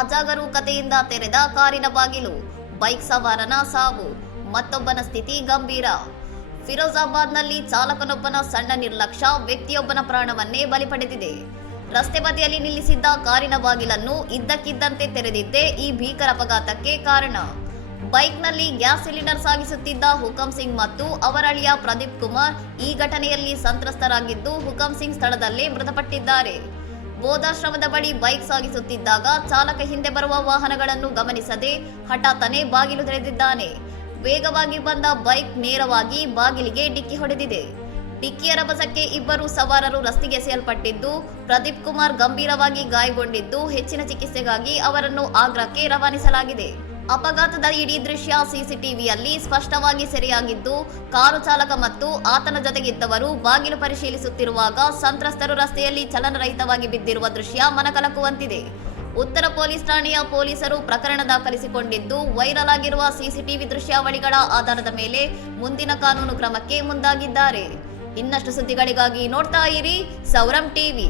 ಅಜಾಗರೂಕತೆಯಿಂದ ತೆರೆದ ಕಾರಿನ ಬಾಗಿಲು, ಬೈಕ್ ಸವಾರನ ಸಾವು, ಮತ್ತೊಬ್ಬನ ಸ್ಥಿತಿ ಗಂಭೀರ. ಫಿರೋಜಾಬಾದ್ನಲ್ಲಿ ಚಾಲಕನೊಬ್ಬನ ಸಣ್ಣ ನಿರ್ಲಕ್ಷ್ಯ ವ್ಯಕ್ತಿಯೊಬ್ಬನ ಪ್ರಾಣವನ್ನೇ ಬಲಿ ಪಡೆದಿದೆ. ರಸ್ತೆ ಬದಿಯಲ್ಲಿ ನಿಲ್ಲಿಸಿದ್ದ ಕಾರಿನ ಬಾಗಿಲನ್ನು ಇದ್ದಕ್ಕಿದ್ದಂತೆ ತೆರೆದಿದ್ದೇ ಈ ಭೀಕರ ಅಪಘಾತಕ್ಕೆ ಕಾರಣ. ಬೈಕ್ನಲ್ಲಿ ಗ್ಯಾಸ್ ಸಿಲಿಂಡರ್ ಸಾಗಿಸುತ್ತಿದ್ದ ಹುಕಂ ಸಿಂಗ್ ಮತ್ತು ಅವರ ಅಳಿಯ ಪ್ರದೀಪ್ ಕುಮಾರ್ ಈ ಘಟನೆಯಲ್ಲಿ ಸಂತ್ರಸ್ತರಾಗಿದ್ದು, ಹುಕಂ ಸಿಂಗ್ ಸ್ಥಳದಲ್ಲೇ ಮೃತಪಟ್ಟಿದ್ದಾರೆ. ಬೋಧಾಶ್ರಮದ ಬಳಿ ಬೈಕ್ ಸಾಗಿಸುತ್ತಿದ್ದಾಗ ಚಾಲಕ ಹಿಂದೆ ಬರುವ ವಾಹನಗಳನ್ನು ಗಮನಿಸದೆ ಹಠಾತ್ತನೆ ಬಾಗಿಲು ತೆರೆದಿದ್ದಾನೆ. ವೇಗವಾಗಿ ಬಂದ ಬೈಕ್ ನೇರವಾಗಿ ಬಾಗಿಲಿಗೆ ಡಿಕ್ಕಿ ಹೊಡೆದಿದೆ. ಡಿಕ್ಕಿಯ ರಭಸಕ್ಕೆ ಇಬ್ಬರು ಸವಾರರು ರಸ್ತೆಗೆ ಎಸೆಯಲ್ಪಟ್ಟಿದ್ದು, ಪ್ರದೀಪ್ ಕುಮಾರ್ ಗಂಭೀರವಾಗಿ ಗಾಯಗೊಂಡಿದ್ದು ಹೆಚ್ಚಿನ ಚಿಕಿತ್ಸೆಗಾಗಿ ಅವರನ್ನು ಆಗ್ರಾಕ್ಕೆ ರವಾನಿಸಲಾಗಿದೆ. ಅಪಘಾತದ ಇಡೀ ದೃಶ್ಯ ಸಿಸಿಟಿವಿಯಲ್ಲಿ ಸ್ಪಷ್ಟವಾಗಿ ಸೆರೆಯಾಗಿದ್ದು, ಕಾರು ಚಾಲಕ ಮತ್ತು ಆತನ ಜೊತೆಗಿದ್ದವರು ಬಾಗಿಲು ಪರಿಶೀಲಿಸುತ್ತಿರುವಾಗ ಸಂತ್ರಸ್ತರು ರಸ್ತೆಯಲ್ಲಿ ಚಲನರಹಿತವಾಗಿ ಬಿದ್ದಿರುವ ದೃಶ್ಯ ಮನಕಲಕುವಂತಿದೆ. ಉತ್ತರ ಪೊಲೀಸ್ ಠಾಣೆಯ ಪೊಲೀಸರು ಪ್ರಕರಣ ದಾಖಲಿಸಿಕೊಂಡಿದ್ದು, ವೈರಲ್ ಆಗಿರುವ ಸಿಸಿಟಿವಿ ದೃಶ್ಯಾವಳಿಗಳ ಆಧಾರದ ಮೇಲೆ ಮುಂದಿನ ಕಾನೂನು ಕ್ರಮಕ್ಕೆ ಮುಂದಾಗಿದ್ದಾರೆ. ಇನ್ನಷ್ಟು ಸುದ್ದಿಗಳಿಗಾಗಿ ನೋಡ್ತಾ ಇರಿ ಸೌರಂ ಟಿವಿ.